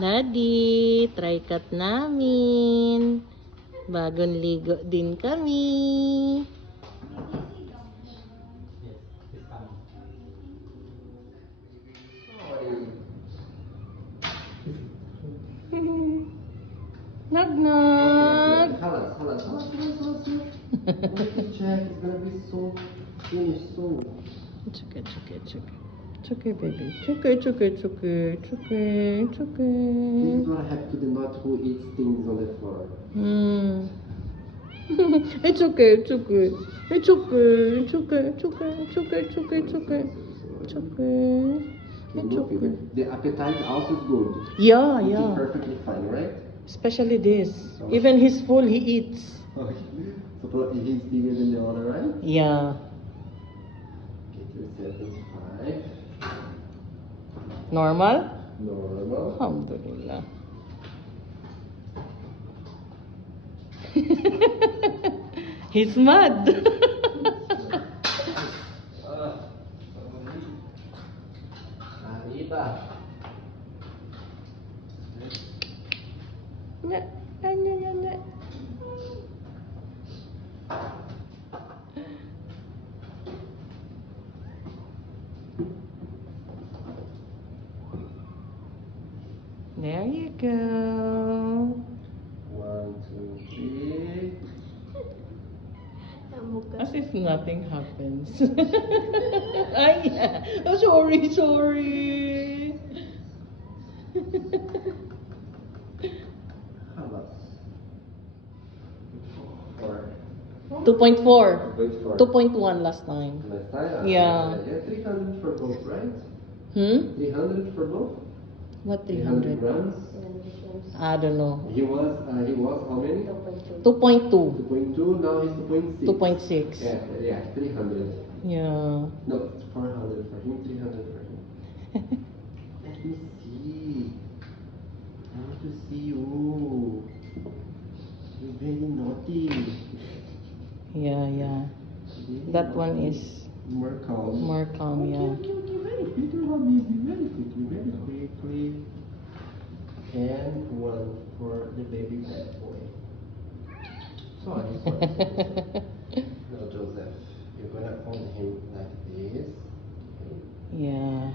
Daddy, try cut namin. Bagong ligo din kami. Nag-nag. Halas. Check, it's gonna be so finished soon. It's okay. It's okay, baby. It's okay. Please don't have to the not who eats things on the floor. It's okay. The appetite also is good. Yeah. Eating perfectly fine, right? Especially this. Even he's full, he eats. Okay. So he's bigger than the other, right? Yeah. Okay, 275. Normal? Normal. Alhamdulillah. He's mad. Arriba. Yeah. There you go. 1, 2, 3. As if nothing happens. Ay, oh, sorry. Halas. 2.4. 2.4. 2.1 last time. Last time? Yeah. 300 for both, right? 300 for both? What 300 300? grams? I don't know. He was how many? 2.2. 2.2, now he's 2.6. 2.6. Yeah, 300. Yeah. No, it's 400 for him, 300 for him. Let me see. I want to see you. You're very naughty. Yeah. That one is more calm. yeah. Okay, very quickly, very quickly. And one for the baby bad boy. Sorry. Now, Joseph, you're gonna hold him like this. Okay. Yeah.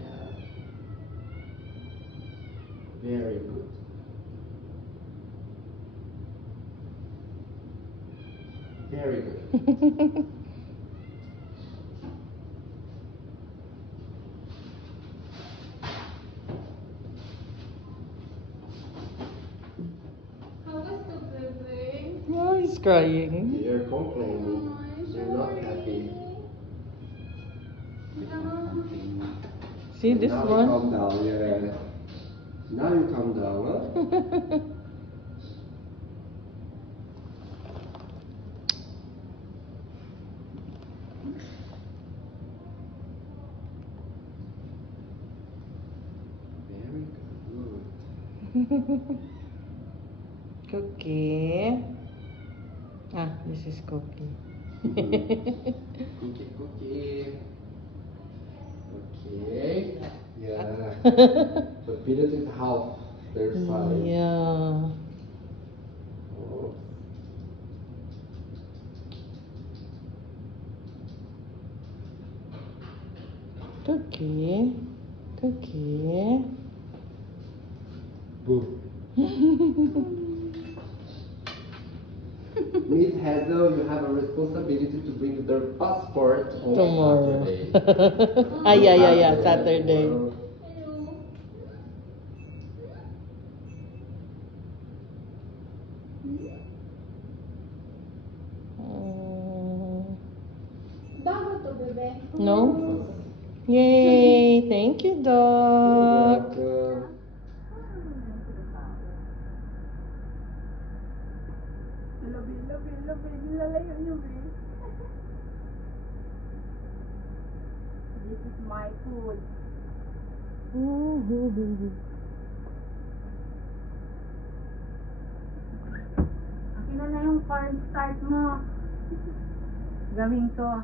Very good. Very good. Oh, he's crying. You're complaining. You're not happy. See this now one? You calm down, yeah. Now you calm down, huh? Very good. Cookie. This is Cookie. Cookie. Okay. Yeah. The peanut is half their size. Yeah. Oh. Cookie. Boom. Miss Hazel, you have a responsibility to bring their passport on Tomorrow. Saturday. Yeah, Saturday. Bago to, bebe. No? Yay! Thank you, Doc. Nilalayo niyo, babe. This is my food. Akin na yung cornstarch mo. Gawin ko.